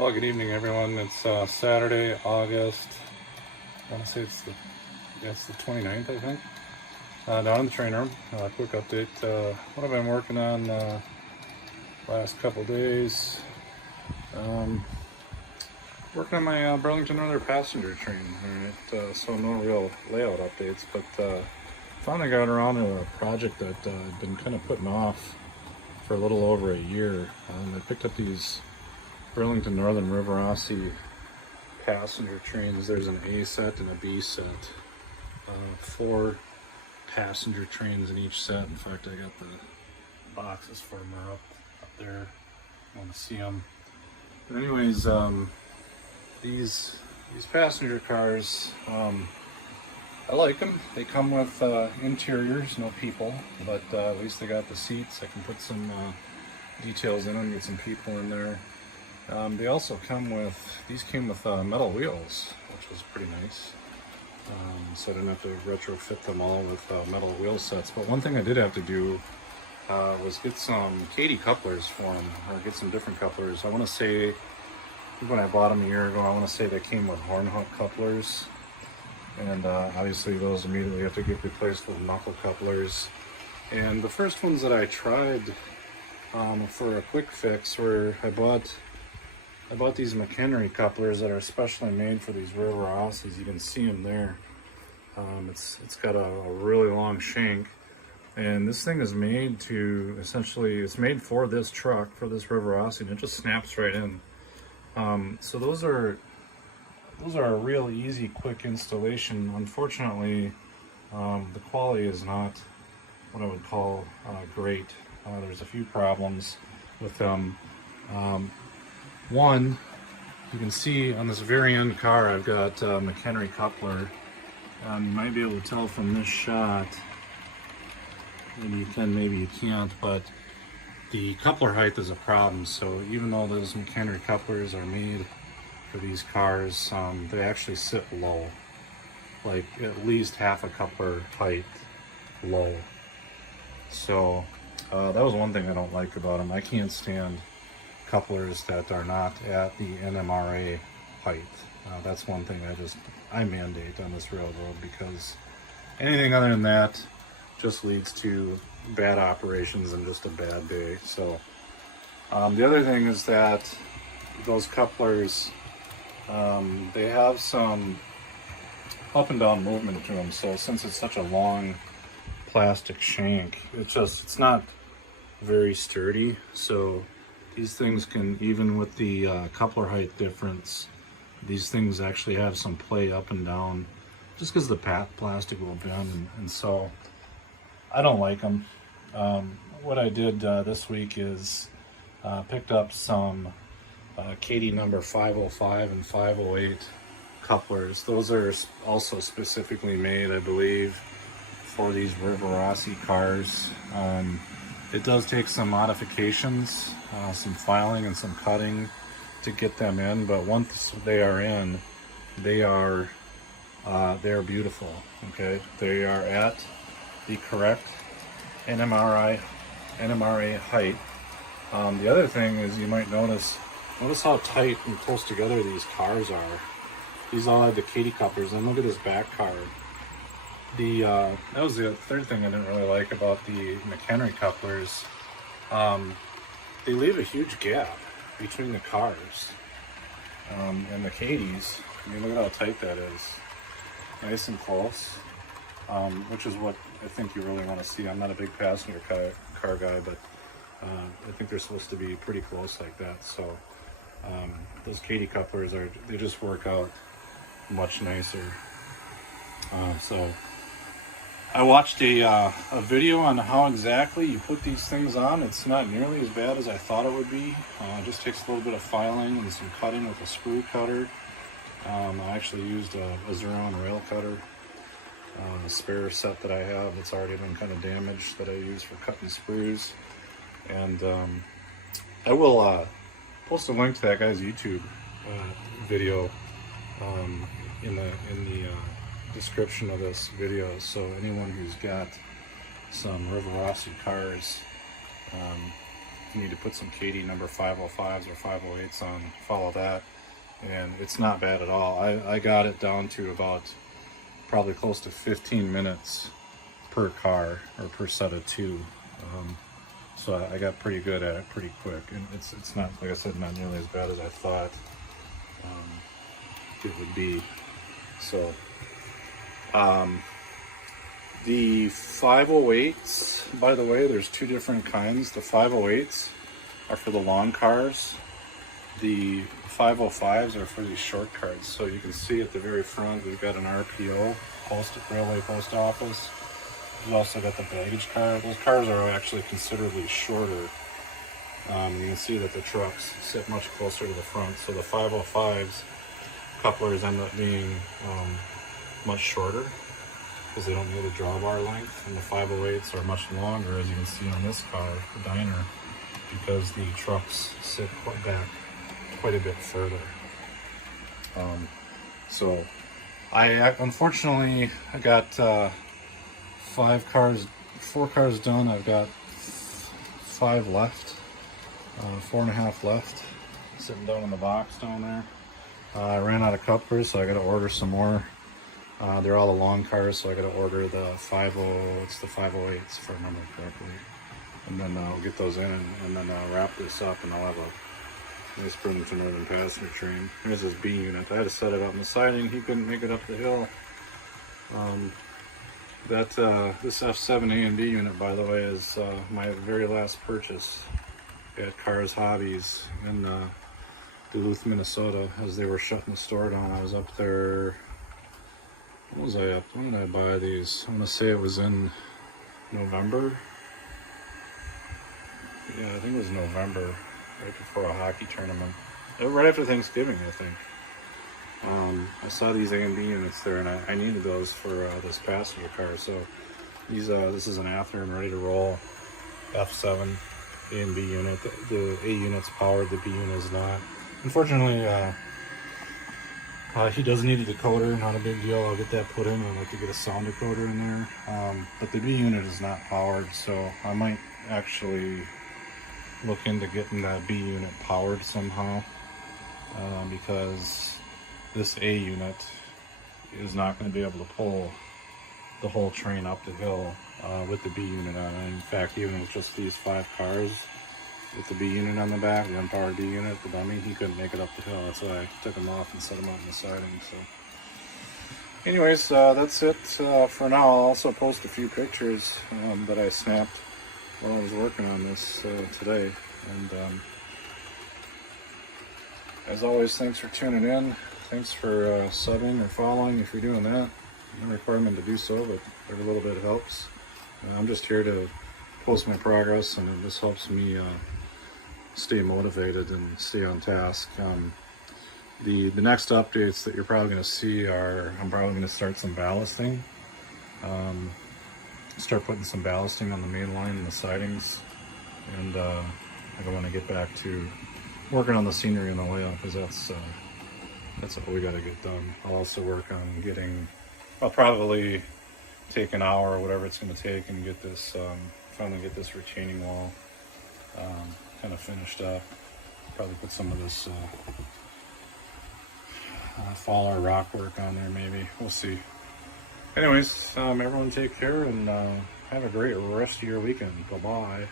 Well, good evening, everyone. It's Saturday, August. I want to say it's the 29th, I think. Down in the train room. Quick update. What I've been working on last couple days. Working on my Burlington Northern passenger train. Alright, so no real layout updates, but finally got around to a project that I've been kind of putting off for a little over a year. I picked up these Burlington Northern Rivarossi passenger trains. There's an A set and a B set. 4 passenger trains in each set. In fact, I got the boxes for them up there. I want to see them. But anyways, these passenger cars, I like them. They come with interiors, no people, but at least they got the seats. I can put some details in them, get some people in there. They also these came with metal wheels, which was pretty nice. So I didn't have to retrofit them all with metal wheel sets. But one thing I did have to do was get some Kadee couplers for them, or get some different couplers. I want to say, when I bought them a year ago, I want to say they came with horn hook couplers. And obviously those immediately have to get replaced with knuckle couplers. And the first ones that I tried for a quick fix were I bought these McHenry couplers that are specially made for these Rivarossis. You can see them there. It's got a really long shank, and this thing is made to it's made for this truck, for this Rivarossi, and it just snaps right in. So those are a real easy, quick installation. Unfortunately, the quality is not what I would call great. There's a few problems with them. One, you can see on this very end car, I've got McHenry coupler. You might be able to tell from this shot, maybe you can, maybe you can't, but the coupler height is a problem. So even though those McHenry couplers are made for these cars, they actually sit low, like at least half a coupler height low. So that was one thing I don't like about them. I can't stand couplers that are not at the NMRA height. That's one thing I mandate on this railroad, because anything other than that just leads to bad operations and just a bad day. So the other thing is that those couplers, they have some up and down movement to them. So since it's such a long plastic shank, it's not very sturdy. So these things can, even with the coupler height difference, these things actually have some play up and down, just because the plastic will bend, and so I don't like them. What I did this week is picked up some Kadee number 505 and 508 couplers. Those are also specifically made, I believe, for these Rivarossi cars. It does take some modifications, some filing and some cutting to get them in, but once they are in, they are beautiful. Okay, they are at the correct NMRA height. The other thing is, you might notice how tight and close together these cars are. These all have the Kadee couplers, and look at this back car. That was the third thing I didn't really like about the McHenry couplers. They leave a huge gap between the cars and the Kadees. I mean, look at how tight that is. Nice and close, which is what I think you really want to see. I'm not a big passenger car guy, but I think they're supposed to be pretty close like that. So those Kadee couplers they just work out much nicer. So I watched a video on how exactly you put these things on. It's not nearly as bad as I thought it would be. It just takes a little bit of filing and some cutting with a sprue cutter. I actually used a Xuron rail cutter, a spare set that I have that's already been kind of damaged, that I use for cutting sprues. And I will post a link to that guy's YouTube video in the description of this video, so anyone who's got some Rivarossi cars you need to put some Kadee number 505s or 508s on, follow that, and it's not bad at all. I got it down to about probably close to 15 minutes per car or per set of two. So I got pretty good at it pretty quick, and it's not, like I said, not nearly as bad as I thought it would be. So the 508s, by the way, there's two different kinds. The 508s are for the long cars. The 505s are for these short cars. So you can see at the very front, we've got an RPO, Railway Post Office. We've also got the baggage car. Those cars are actually considerably shorter. You can see that the trucks sit much closer to the front. So the 505s couplers end up being much shorter because they don't need a drawbar length, and the 508s are much longer, as you can see on this car, the Dyner, because the trucks sit quite a bit further. So I unfortunately I got 4 cars done. I've got 5 left, 4.5 left, sitting down in the box down there. I ran out of couplers, so I got to order some more. They're all the long cars, so I got to order the 508s, if I remember correctly, and then I'll get those in, and then I'll wrap this up, and I'll have a nice Burlington Northern passenger train. Here's this B unit. I had to set it up in the siding. He couldn't make it up the hill. This F7 A and B unit, by the way, is my very last purchase at Cars Hobbies in Duluth, Minnesota, as they were shutting the store down. I was up there. When was I up? When did I buy these? I want to say it was in November. Yeah, I think it was November, right before a hockey tournament. Right after Thanksgiving, I think. I saw these A and B units there, and I needed those for this passenger car. So this is an after and ready to roll F7 A and B unit. The A unit's powered, the B unit is not. Unfortunately, he does need a decoder, not a big deal. I'll get that put in. I'd like to get a sound decoder in there. But the B unit is not powered, so I might actually look into getting that B unit powered somehow, because this A unit is not going to be able to pull the whole train up the hill with the B unit on it. In fact, even with just these 5 cars with the B unit on the back, the unpowered B unit, the dummy, he couldn't make it up the hill. That's why I took him off and set him out in the siding. So anyways, that's it for now. I'll also post a few pictures that I snapped while I was working on this today. And as always, thanks for tuning in. Thanks for subbing or following if you're doing that. No requirement to do so, but every little bit helps. I'm just here to post my progress, and this helps me stay motivated and stay on task. The next updates that you're probably going to see are, I'm probably going to start some ballasting. Start putting some ballasting on the main line and the sidings, and I want to get back to working on the scenery and the layout, because that's what we got to get done. I'll also work on getting, I'll probably take an hour or whatever it's going to take and get this, finally get this retaining wall kind of finished up. Probably put some of this fall or rock work on there, maybe. We'll see. Anyways, everyone take care, and have a great rest of your weekend. Bye-bye.